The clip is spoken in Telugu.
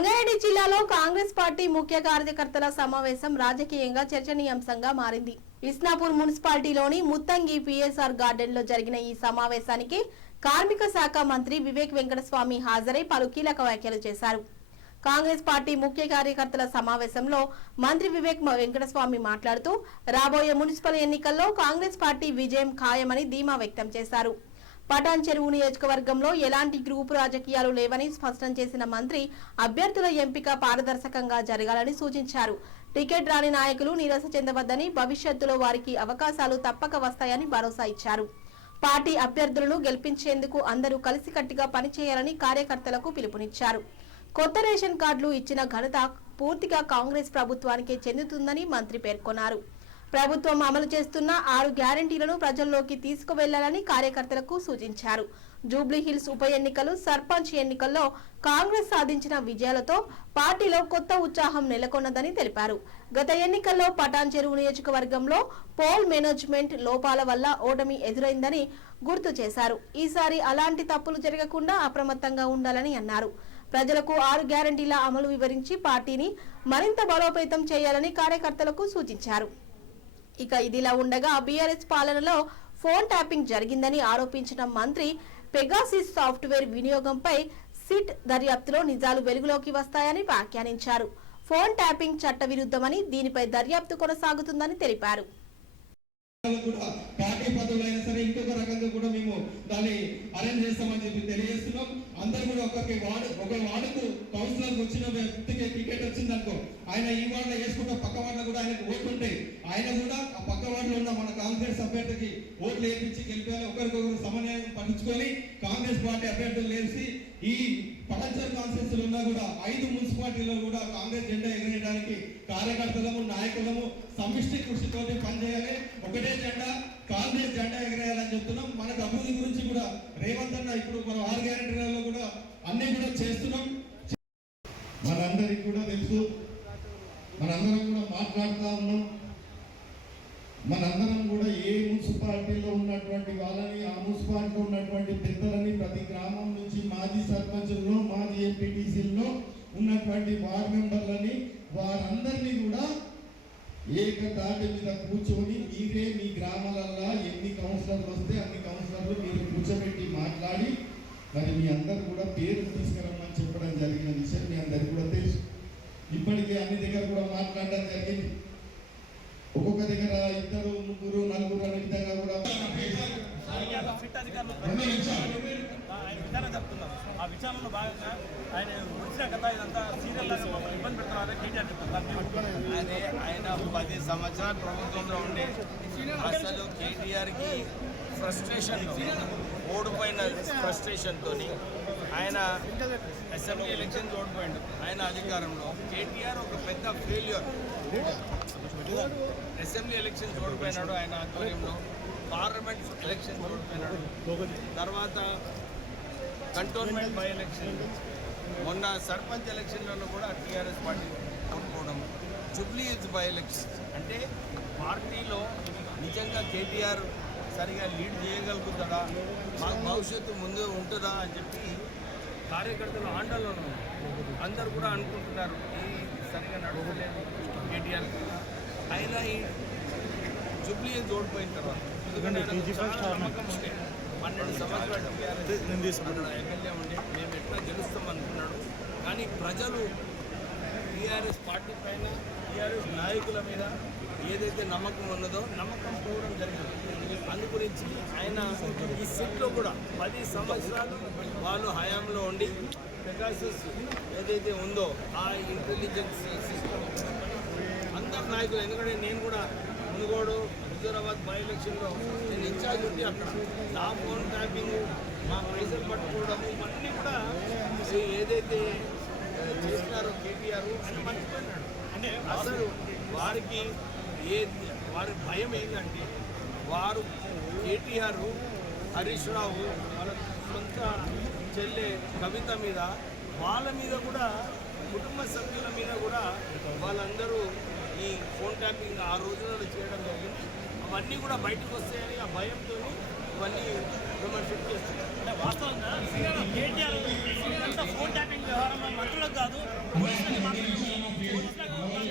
రంగారెడ్డి జిల్లాలో కాంగ్రెస్ పార్టీ ముఖ్య కార్యకర్తల సమావేశం రాజకీయంగా చర్చనీయాంశంగా మారింది. ఇస్నాపూర్ మున్సిపాలిటీలోని ముత్తంగి పిఎస్ఆర్ గార్డెన్ లో జరిగిన ఈ సమావేశానికి కార్మిక శాఖ మంత్రి వివేక్ వెంకటస్వామి హాజరై పలు కీలక వ్యాఖ్యలు చేశారు. కాంగ్రెస్ పార్టీ ముఖ్య కార్యకర్తల సమావేశంలో మంత్రి వివేక్ వెంకటస్వామి మాట్లాడుతూ రాబోయే మున్సిపల్ ఎన్నికల్లో కాంగ్రెస్ పార్టీ విజయం ఖాయమని ధీమా వ్యక్తం చేశారు. పటాన్ చెరువు నియోజకవర్గంలో ఎలాంటి గ్రూపు రాజకీయాలు లేవని స్పష్టం చేసిన మంత్రి అభ్యర్థుల ఎంపిక పారదర్శకంగా జరగాలని సూచించారు. టికెట్ రాని నాయకులు నిరాశ చెందవద్దని, భవిష్యత్తులో వారికి అవకాశాలు తప్పక వస్తాయని భరోసా ఇచ్చారు. పార్టీ అభ్యర్థులను గెలిపించేందుకు అందరూ కలిసికట్టుగా పనిచేయాలని కార్యకర్తలకు పిలుపునిచ్చారు. కొత్త రేషన్ కార్డులు ఇచ్చిన ఘనత పూర్తిగా కాంగ్రెస్ ప్రభుత్వానికే చెందుతుందని మంత్రి పేర్కొన్నారు. ప్రభుత్వం అమలు చేస్తున్న 6 గ్యారెంటీలను ప్రజల్లోకి తీసుకువెళ్లాలని కార్యకర్తలకు సూచించారు. జూబ్లీహిల్స్ ఉప ఎన్నికలు, సర్పంచ్ ఎన్నికల్లో కాంగ్రెస్ సాధించిన విజయాలతో పార్టీలో కొత్త ఉత్సాహం నెలకొన్నదని తెలిపారు. గత ఎన్నికల్లో పటాన్ చెరువు నియోజకవర్గంలో పోల్ మేనేజ్మెంట్ లోపాల వల్ల ఓటమి ఎదురైందని గుర్తు చేశారు. ఈసారి అలాంటి తప్పులు జరగకుండా అప్రమత్తంగా ఉండాలని అన్నారు. ప్రజలకు 6 గ్యారెంటీల అమలు వివరించి పార్టీని మరింత బలోపేతం చేయాలని కార్యకర్తలకు సూచించారు. ఇక ఇదిలా ఉండగా బీఆర్ఎస్ పాలనలో ఫోన్ ట్యాపింగ్ జరిగిందని ఆరోపించిన మంత్రి పెగాసిస్ సాఫ్ట్వేర్ వినియోగంపై సిట్ దర్యాప్తులో నిజాలు వెలుగులోకి వస్తాయని వ్యాఖ్యానించారు. ఫోన్ ట్యాపింగ్ చట్టవిరుద్ధమని, దీనిపై దర్యాప్తు కొనసాగుతుందని తెలిపారు. పార్టీ పదవులైనా సరే ఇంకొక రకంగా కూడా మేము దాన్ని అరేంజ్ చేస్తామని చెప్పి తెలియజేస్తున్నాం. అందరూ కూడా ఒక వార్డుకు కౌన్సిలర్ వచ్చిన వ్యక్తికి టికెట్ వచ్చిందనుకో, ఆయన ఈ వార్డులో వేసుకుంటే పక్క వార్డులో కూడా ఆయనకు ఓట్లు ఉంటాయి. ఆయన కూడా ఆ పక్క వార్డులో ఉన్న మన కాంగ్రెస్ అభ్యర్థికి ఓట్లు వేయించి గెలిపాలి. ఒకరికొకరు సమన్వయం పట్టించుకొని కాంగ్రెస్ పార్టీ అభ్యర్థులు వేసి ఈ పటాన్చెరు కాన్స్టిట్యూన్సీ ఉన్నా కూడా 5 మున్సిపాలిటీలో కూడా కాంగ్రెస్ జెండా ఎగరేయడానికి కార్యకర్తలము, నాయకులము సమిష్టి కృషితో పనిచేయాలి. ఒకటే జెండా, కాంగ్రెస్ జెండా ఎగరేయాలని చెప్తున్నాం. మనకు అభివృద్ధి గురించి కూడా రేవంత్ అన్న ఇప్పుడు మనం 6 గ్యారెంటీలలో కూడా అన్ని కూడా చేస్తున్నాం. మనందరికి కూడా తెలుసు, మనందరం కూడా మాట్లాడుతూ ఉన్నాం. మనందరం కూడా ఏ మున్సిపాలిటీలో ఉన్నటువంటి వాళ్ళని, ఆ మున్సిపాలిటీలో ఉన్నటువంటి పెద్దలని, ప్రతి గ్రామం నుంచి మాజీ సర్పంచుల్లో, మాజీ ఎంపీటీసీల్లో ఉన్నటువంటి వార్డు మెంబర్లని, వారందరినీ కూడా ఏకతాటి మీద కూర్చొని మీరే మీ గ్రామాలలో ఎన్ని కౌన్సిలర్లు వస్తే అన్ని కౌన్సిలర్లు మీరు కూర్చోబెట్టి మాట్లాడి మరి మీ అందరు కూడా పేరు తీసుకురమ్మని చెప్పడం జరిగిన విషయం మీ అందరికి కూడా తెలుసు. ఇప్పటికే అన్ని దగ్గర కూడా మాట్లాడడం జరిగింది. ఒక్కొక్క దగ్గర 2, 3, 4 అనే విధంగా కూడా చెప్తున్నారు. ఆ విచారణలో భాగంగా ఆయన వచ్చిన కథ ఇదంతా సీరియల్ లాగా మమ్మల్ని ఇబ్బంది పెడుతున్నారు. కేటీఆర్ చెప్తున్నారు. ఆయన 10 సంవత్సరాలు ప్రభుత్వంలో ఉండే అసలు కేటీఆర్కి ఫ్రస్ట్రేషన్, ఓడిపోయిన ఫ్రస్ట్రేషన్తో ఆయన అసెంబ్లీ ఎలక్షన్స్ ఓడిపోయిండు. ఆయన అధికారంలో కేటీఆర్ ఒక పెద్ద ఫెయిల్యూర్. అసెంబ్లీ ఎలక్షన్స్ ఓడిపోయినాడు ఆయన ఆధ్వర్యంలో, పార్లమెంట్ ఎలక్షన్స్ ఓడిపోయినాడు, తర్వాత కంటోన్మెంట్ బై ఎలక్షన్, మొన్న సర్పంచ్ ఎలక్షన్లలో కూడా టీఆర్ఎస్ పార్టీ ఓడిపోవడం, జూబ్లీహిల్స్ బై ఎలక్షన్. అంటే పార్టీలో నిజంగా కేటీఆర్ సరిగా లీడ్ చేయగలుగుతాడా, మాకు భవిష్యత్తు ముందు ఉంటుందా అని చెప్పి కార్యకర్తలు ఆందోళన అందరూ కూడా అనుకుంటున్నారు. ఈ సరిగా నడవలేదు కేటీఆర్. అయినా ఈ జూబ్లీహిల్స్ ఓడిపోయిన తర్వాత ఎందుకంటే చాలా నమ్మకం ఉండే, 12 సంవత్సరాలు టీఆర్ఎస్ ఎమ్మెల్యే ఉండే మేము ఎట్లా గెలుస్తాం అనుకున్నాడు. కానీ ప్రజలు టీఆర్ఎస్ పార్టీ పైన, టీఆర్ఎస్ నాయకుల మీద ఏదైతే నమ్మకం ఉన్నదో నమ్మకం పోవడం జరిగింది. అందు గురించి ఆయన ఈ సీట్లో కూడా 10 సంవత్సరాలు వాళ్ళు హయాంలో ఉండి పెగాసస్ ఏదైతే ఉందో ఆ ఇంటెలిజెన్స్ సిస్టమ్ అందరు నాయకులు, ఎందుకంటే నేను కూడా మునుగోడు, హుజూరాబాద్ బై ఎలక్షన్లో నేను ఇన్ఛార్జ్ ఉండి అక్కడ నా ఫోన్ ట్యాపింగ్, మా పైసలు పట్టుకోవడం ఇవన్నీ కూడా ఏదైతే చేస్తున్నారో కేటీఆర్ ఆయన మర్చిపోయినాడు. అంటే అసలు వారికి వారి భయం ఏంటంటే వారు కేటీఆర్, హరీష్ రావు, వాళ్ళ సొంత చెల్లె కవిత మీద, వాళ్ళ మీద కూడా కుటుంబ సభ్యుల మీద కూడా వాళ్ళందరూ ఈ ఫోన్ ట్యాపింగ్ ఆ రోజులలో చేయడం జరిగింది. అవన్నీ కూడా బయటకు వస్తాయని ఆ భయంతో ఇవన్నీ విమర్శలు చేస్తున్నారు. అంటే వాస్తవంగా కేటీఆర్ ఫోన్ ట్యాపింగ్ వ్యవహారంలో మంత్రులకు కాదు పోలీసులకి మాత్రమే